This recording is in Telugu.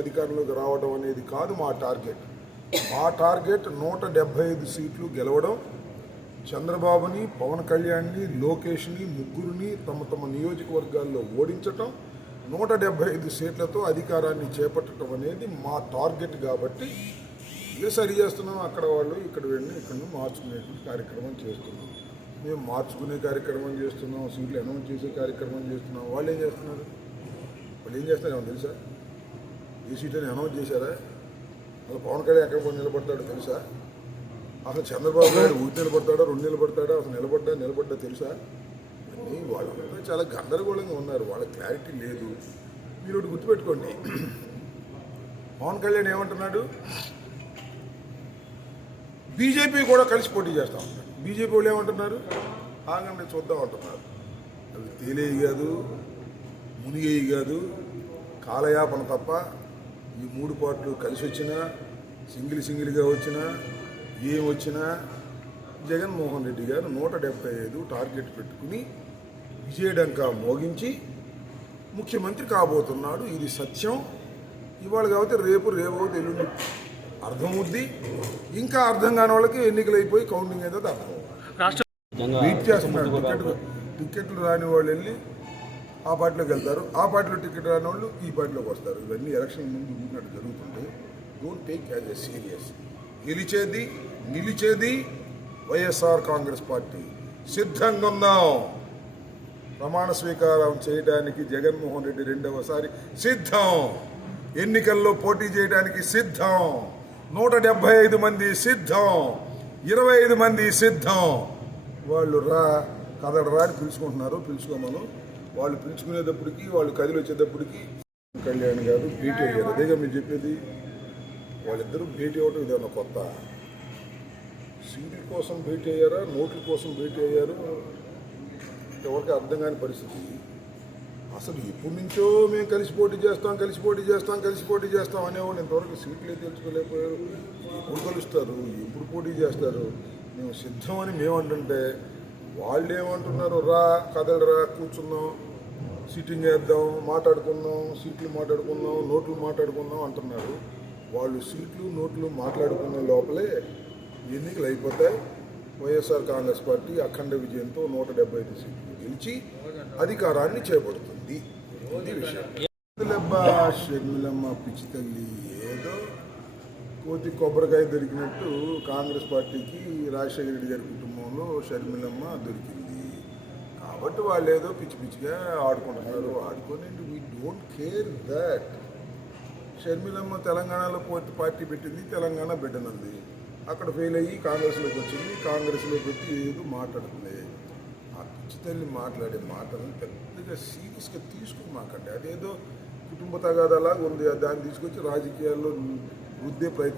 అధికారంలోకి రావడం అనేది కాదు మా టార్గెట్. మా టార్గెట్ నూట డెబ్బై ఐదు సీట్లు గెలవడం చంద్రబాబుని పవన్ కళ్యాణ్ని లోకేష్ని ముగ్గురిని తమ తమ నియోజకవర్గాల్లో ఓడించటం నూట డెబ్బై ఐదు సీట్లతో అధికారాన్ని చేపట్టడం అనేది మా టార్గెట్ కాబట్టి ఇది సరి చేస్తున్నాం అక్కడ వాళ్ళు ఇక్కడ వెళ్ళి ఇక్కడ మార్చుకునేటువంటి కార్యక్రమం చేస్తున్నాం. మేము మార్చుకునే కార్యక్రమం చేస్తున్నాం సీట్లు అనౌన్స్ చేసే కార్యక్రమం చేస్తున్నాం. వాళ్ళు ఏం చేస్తున్నారు? వాళ్ళు ఏం చేస్తారేమో తెలుసా? ఏ సీట్ అని అనౌన్స్ చేశారా? అసలు పవన్ కళ్యాణ్ ఎక్కడ పోయి నిలబడతాడో తెలుసా? అసలు చంద్రబాబు నాయుడు ఊరి నిలబడతాడా రెండు నిలబడతాడా అసలు నిలబడ్డా నిలబడ్డా తెలుసా? అన్నీ వాళ్ళంతా చాలా గందరగోళంగా ఉన్నారు. వాళ్ళ క్లారిటీ లేదు. మీరు ఒకటి గుర్తుపెట్టుకోండి. పవన్ కళ్యాణ్ ఏమంటున్నాడు? బీజేపీ కూడా కలిసి పోటీ చేస్తాం బీజేపీ వాళ్ళు ఏమంటున్నారు? ఆగండి చూద్దాం అంటున్నారు. అవి తేలేవి కాదు మునిగేవి కాదు కాలయాపన తప్ప ఈ మూడు పార్టీలు కలిసి వచ్చినా సింగిల్ సింగిల్గా వచ్చినా ఏం వచ్చినా జగన్మోహన్ రెడ్డి గారు నూట డెబ్బై ఐదు టార్గెట్ పెట్టుకుని విజయడంకా మోగించి ముఖ్యమంత్రి కాబోతున్నాడు. ఇది సత్యం. ఇవాళ కాబట్టి రేపు రేపు ఎల్లుండి అర్థమవుద్ది. ఇంకా అర్థం కాని వాళ్ళకి ఎన్నికలు అయిపోయి కౌంటింగ్ అయితే అర్థం టికెట్లు టికెట్లు రాని వాళ్ళు వెళ్ళి ఆ పార్టీలోకి వెళ్తారు. ఆ పార్టీలో టికెట్ రాని వాళ్ళు ఈ పార్టీలోకి వస్తారు. ఇవన్నీ ఎలక్షన్ ముందు ఉన్నట్టు జరుగుతుంటే don't take as a serious. గెలిచేది నిలిచేది వైఎస్ఆర్ కాంగ్రెస్ పార్టీ. సిద్ధంగా ఉన్నాం. ప్రమాణ స్వీకారం చేయడానికి జగన్మోహన్ రెడ్డి రెండవసారి సిద్ధం. ఎన్నికల్లో పోటీ చేయడానికి సిద్ధం. నూట డెబ్బై ఐదు మంది సిద్ధం. ఇరవై ఐదు మంది సిద్ధం. వాళ్ళు రా కదడరా అని పిలుచుకుంటున్నారు. పిలుచుకోమను. వాళ్ళు పిలుచుకునేటప్పటికి వాళ్ళు కదిలి వచ్చేటప్పటికి కళ్యాణ్ గారు భేటీ అయ్యారు. అదేగా మీరు చెప్పేది? వాళ్ళిద్దరూ భేటీ అవ్వడం ఇదేమన్నా కొత్త? సీట్ల కోసం భేటీ అయ్యారా? నోట్ల కోసం భేటీ అయ్యారు? ఎవరికి అర్థం కాని పరిస్థితి. అసలు ఎప్పటి నుంచో మేము కలిసి పోటీ చేస్తాం కలిసి పోటీ చేస్తాం కలిసి పోటీ చేస్తాం అనేవాళ్ళు ఇంతవరకు సీట్లే తెలుసుకోలేకపోయారు? ఎప్పుడు కలుస్తారు? ఎప్పుడు పోటీ చేస్తారు? మేము సిద్ధమని మేము అంటుంటే వాళ్ళు ఏమంటున్నారు రా కదలరా కూర్చుందాం సిట్టింగ్ వేద్దాం మాట్లాడుకుందాం సీట్లు మాట్లాడుకుందాం నోట్లు మాట్లాడుకుందాం అంటున్నారు. వాళ్ళు సీట్లు నోట్లు మాట్లాడుకునే లోపలే ఎన్నికలు అయిపోతాయి. వైఎస్ఆర్ కాంగ్రెస్ పార్టీ అఖండ విజయంతో నూట డెబ్బై ఐదు సీట్లు గెలిచి అధికారాన్ని చేపడుతుంది. ఇది విషయం. షర్మిలమ్మ పిచ్చి తల్లి ఏదో కోతి కొబ్బరికాయ దొరికినట్టు కాంగ్రెస్ పార్టీకి రాజశేఖర రెడ్డి గారి కుటుంబంలో షర్మిలమ్మ దొరికింది. కాబట్టి వాళ్ళు ఏదో పిచ్చి పిచ్చిగా ఆడుకుంటున్నారు. ఆడుకొని వీ డోంట్ కేర్ దట్ షర్మిలమ్మ తెలంగాణలో పోతే పార్టీ పెట్టింది తెలంగాణ బిడ్డనుంది. అక్కడ ఫెయిల్ అయ్యి కాంగ్రెస్లోకి వచ్చింది. కాంగ్రెస్లో పెట్టి ఏదో మాట్లాడుతుంది. ఆ పిచ్చి తల్లి మాట్లాడే మాటలను పెద్దగా సీరియస్గా తీసుకుని మాకండి అదేదో కుటుంబ తగాదలాగా ఉంది. దాన్ని తీసుకొచ్చి రాజకీయాల్లో రుద్దే ప్రయత్నం